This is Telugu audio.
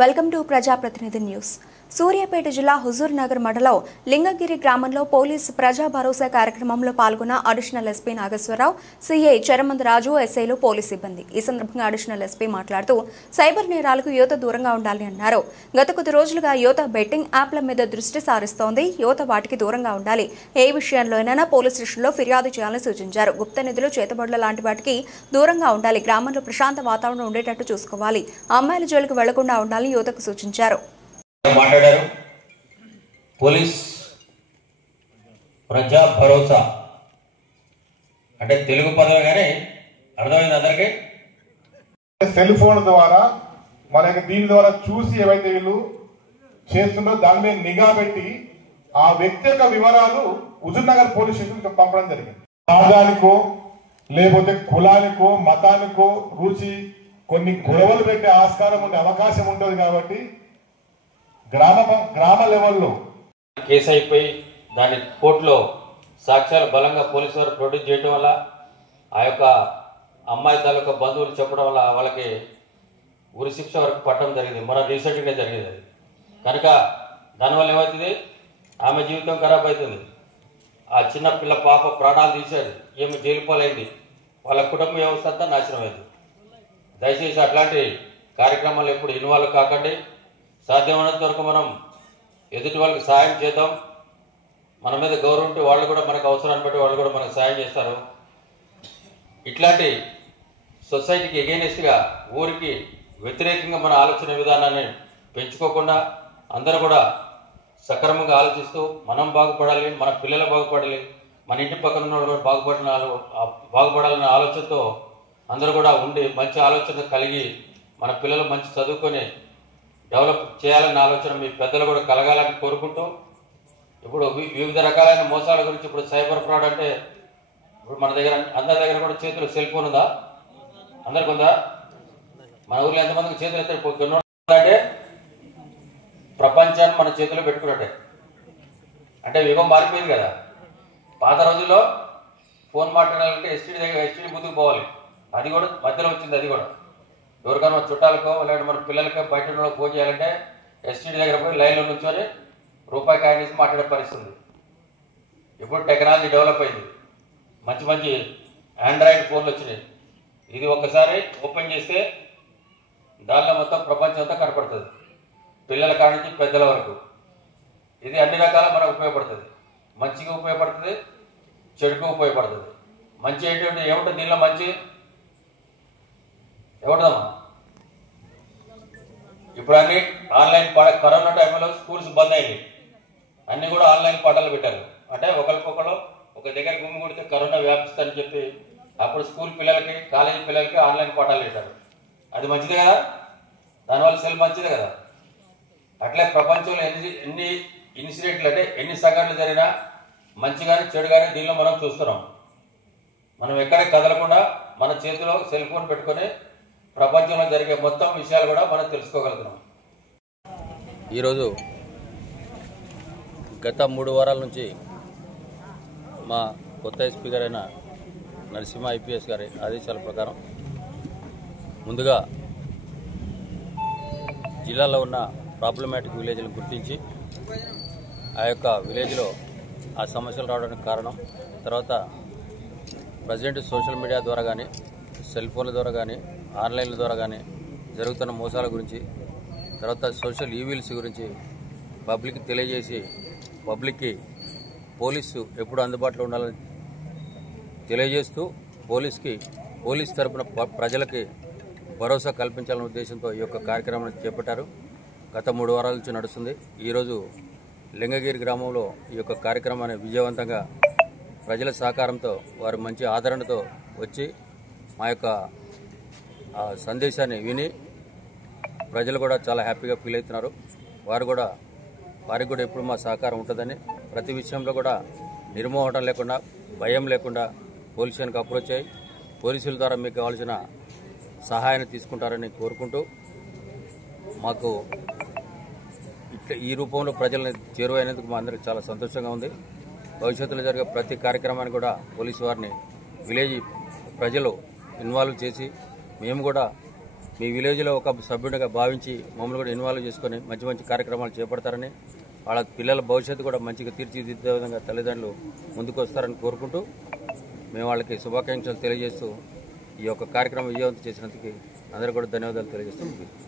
వెల్కమ్ టు ప్రజాప్రతినిధి న్యూస్. సూర్యాపేట జిల్లా హుజూర్ నగర్ మండలం లింగగిరి గ్రామంలో పోలీసు ప్రజా భరోసా కార్యక్రమంలో పాల్గొన్న additional SP Nageswararao, CI Charamandaraju, ఎస్ఐలు, పోలీసు సిబ్బంది. ఈ సందర్భంగా అడిషనల్ ఎస్పీ మాట్లాడుతూ సైబర్ నేరాలకు యువత దూరంగా ఉండాలని అన్నారు. గత కొద్ది రోజులుగా యువత బెట్టింగ్ యాప్ల మీద దృష్టి సారిస్తోంది. యువత వాటికి దూరంగా ఉండాలి. ఏ విషయంలోనైనా పోలీస్ స్టేషన్లో ఫిర్యాదు చేయాలని సూచించారు. గుప్త నిధులు, చేతబడుల లాంటి వాటికి దూరంగా ఉండాలి. గ్రామంలో ప్రశాంత వాతావరణం ఉండేటట్టు చూసుకోవాలి. అమ్మాయిల జోలికి వెళ్లకుండా ఉండాలని యువతకు సూచించారు. మాట్లాడారు. పోలీస్ ప్రజా భరోసా అంటే తెలుగు పదమే కానీ అర్థమైంది అందరికీ. సెల్ ఫోన్ ద్వారా మనకి దీని ద్వారా చూసి ఏవైతే వీళ్ళు చేస్తుందో దాని మీద నిఘా పెట్టి ఆ వ్యక్తి యొక్క వివరాలు హుజూర్ నగర్ పోలీస్ స్టేషన్కి పంపడం జరిగింది. మార్గానికో లేకపోతే కులానికో మతానికో రుచి కొన్ని గొడవలు పెట్టే ఆస్కారం ఉండే అవకాశం ఉంటుంది. కాబట్టి గ్రామ లెవెల్లో కేసు అయిపోయి దాని కోర్టులో సాక్ష్యాలు బలంగా పోలీసు వారు ప్రొడ్యూస్ చేయడం వల్ల ఆ యొక్క అమ్మాయి తాలూకా బంధువులు చెప్పడం వల్ల వాళ్ళకి ఉరి శిక్ష వరకు పట్టడం జరిగింది. మన రీసెంట్గా జరిగింది అది. కనుక దానివల్ల ఏమవుతుంది, ఆమె జీవితం ఖరాబ్ అవుతుంది. ఆ చిన్న పిల్ల పాప ప్రాణాలు తీసేది, ఏమి జైలు పాలైంది, వాళ్ళ కుటుంబ వ్యవస్థ అంతా నాశనం అయింది. దయచేసి అట్లాంటి కార్యక్రమాలు ఎప్పుడు ఇన్వాల్వ్ కాకండి. సాధ్యమైనంత వరకు మనం ఎదుటి వాళ్ళకి సాయం చేద్దాం. మన మీద గౌరవం ఉంటే వాళ్ళు కూడా మనకు అవసరాన్ని బట్టి వాళ్ళు కూడా మనకు సాయం చేస్తారు. ఇట్లాంటి సొసైటీకి ఎగెయినెస్ట్గా, ఊరికి వ్యతిరేకంగా మన ఆలోచన విధానాన్ని పెంచుకోకుండా అందరూ కూడా సక్రమంగా ఆలోచిస్తూ మనం బాగుపడాలి, మన పిల్లలు బాగుపడాలి, మన ఇంటి పక్కన ఉన్న వాళ్ళు బాగుపడాలనే ఆలోచనతో అందరూ కూడా ఉండి మంచి ఆలోచన కలిగి మన పిల్లలు మంచి చదువుకొని డెవలప్ చేయాలన్న ఆలోచన మీ పెద్దలు కూడా కలగాలని కోరుకుంటూ, ఇప్పుడు వివిధ రకాలైన మోసాల గురించి ఇప్పుడు సైబర్ ఫ్రాడ్ అంటే ఇప్పుడు మన దగ్గర అందరి దగ్గర కూడా చేతిలో సెల్ ఫోన్ ఉందా? అందరికి ఉందా? మన ఊర్లో ఎంతమందికి చేతులు అయితే అంటే ప్రపంచాన్ని మన చేతిలో పెట్టుకున్నట్టే. అంటే యుగం మారిపోయింది కదా. పాత రోజుల్లో ఫోన్ మాట్లాడాలంటే ఎస్టీడీ బూత్కి పోవాలి. అది కూడా మధ్యలో వచ్చింది. అది కూడా ఎవరికైనా చుట్టాలకో లేదంటే మన పిల్లలకో బయట ఫోన్ చేయాలంటే ఎస్టీడీ దగ్గర పోయి లైన్లో నుంచొని రూపాయి కాయిన్ వేసి మాట్లాడే పరిస్థితి. ఇప్పుడు టెక్నాలజీ డెవలప్ అయింది. మంచి మంచి ఆండ్రాయిడ్ ఫోన్లు వచ్చినాయి. ఇది ఒక్కసారి ఓపెన్ చేస్తే దానిలో మొత్తం ప్రపంచం అంతా కనపడుతుంది, పిల్లల కాడి నుంచి పెద్దల వరకు. ఇది అన్ని రకాల మనకు ఉపయోగపడుతుంది. మంచిగా ఉపయోగపడుతుంది, చెడుకు ఉపయోగపడుతుంది. మంచి ఏంటంటే ఏముంటుంది దీనిలో? మంచి ఏముంటుందమ్మా? ఇప్పుడు అన్ని ఆన్లైన్ కరోనా టైంలో స్కూల్స్ బంద్ అయ్యింది. అన్ని కూడా ఆన్లైన్ పాఠాలు పెట్టారు. అంటే ఒకరికొకరు ఒక దగ్గర గుమ్మి కొడితే కరోనా వ్యాపిస్తుందని చెప్పి అప్పుడు స్కూల్ పిల్లలకి, కాలేజీ పిల్లలకి ఆన్లైన్ పాఠాలు పెట్టారు. అది మంచిదే కదా, దానివల్ల సెల్ మంచిదే కదా. అట్లే ప్రపంచంలో ఎన్ని ఇన్సిడెంట్లు అంటే ఎన్ని సంఘటనలు జరిగినా మంచి కానీ చెడు కానీ దీనిలో మనం చూస్తున్నాం. మనం ఎక్కడికి కదలకుండా మన చేతిలో సెల్ ఫోన్ పెట్టుకొని ప్రపంచంలో జరిగే మొత్తం విషయాలు కూడా మనం తెలుసుకోగలుగుతున్నాం. ఈరోజు గత 3 వారాల నుంచి మా కొత్త ఎస్పీ గారైన నరసింహ ఐపీఎస్ గారి ఆదేశాల ప్రకారం ముందుగా జిల్లాలో ఉన్న ప్రాబ్లమాటిక్ విలేజ్లను గుర్తించి ఆ యొక్క విలేజ్లో ఆ సమస్యలు రావడానికి కారణం, తర్వాత ప్రజెంట్ సోషల్ మీడియా ద్వారా కానీ, సెల్ ఫోన్ల ద్వారా కానీ, ఆన్లైన్ల ద్వారా కానీ జరుగుతున్న మోసాల గురించి, తర్వాత సోషల్ ఈవిల్స్ గురించి పబ్లిక్కి తెలియజేసి పబ్లిక్కి పోలీసు ఎప్పుడు అందుబాటులో ఉండాలని తెలియజేస్తూ పోలీస్ తరపున ప్రజలకి భరోసా కల్పించాలనే ఉద్దేశంతో ఈ యొక్క కార్యక్రమాన్ని చేపట్టారు. గత 3 వారాల నుంచి నడుస్తుంది. ఈరోజు లింగగిరి గ్రామంలో ఈ యొక్క కార్యక్రమాన్ని విజయవంతంగా ప్రజల సహకారంతో, వారు మంచి ఆదరణతో వచ్చి మా యొక్క సందేశాన్ని విని ప్రజలు కూడా చాలా హ్యాపీగా ఫీల్ అవుతున్నారు. వారికి కూడా ఎప్పుడు మా సహకారం ఉంటుందని, ప్రతి విషయంలో కూడా నిర్మోహటం లేకుండా, భయం లేకుండా పోలీస్ స్టేషన్కి అప్రోచ్ అయ్యి పోలీసుల ద్వారా మీకు కావాల్సిన సహాయాన్ని తీసుకుంటారని కోరుకుంటూ, మాకు ఈ రూపంలో ప్రజలను చేరువైనందుకు మా అందరికి చాలా సంతోషంగా ఉంది. భవిష్యత్తులో జరిగే ప్రతి కార్యక్రమాన్ని కూడా పోలీసు వారిని విలేజ్ ప్రజలు ఇన్వాల్వ్ చేసి మేము కూడా మీ విలేజ్లో ఒక సభ్యుడిగా భావించి మమ్మల్ని కూడా ఇన్వాల్వ్ చేసుకొని మంచి మంచి కార్యక్రమాలు చేపడతారని, వాళ్ళ పిల్లల భవిష్యత్తు కూడా మంచిగా తీర్చిదిద్దే విధంగా తల్లిదండ్రులు ముందుకు వస్తారని కోరుకుంటూ మేము వాళ్ళకి శుభాకాంక్షలు తెలియజేస్తూ ఈ యొక్క కార్యక్రమం విజయవంతం చేసినందుకు అందరూ కూడా ధన్యవాదాలు తెలియజేస్తూ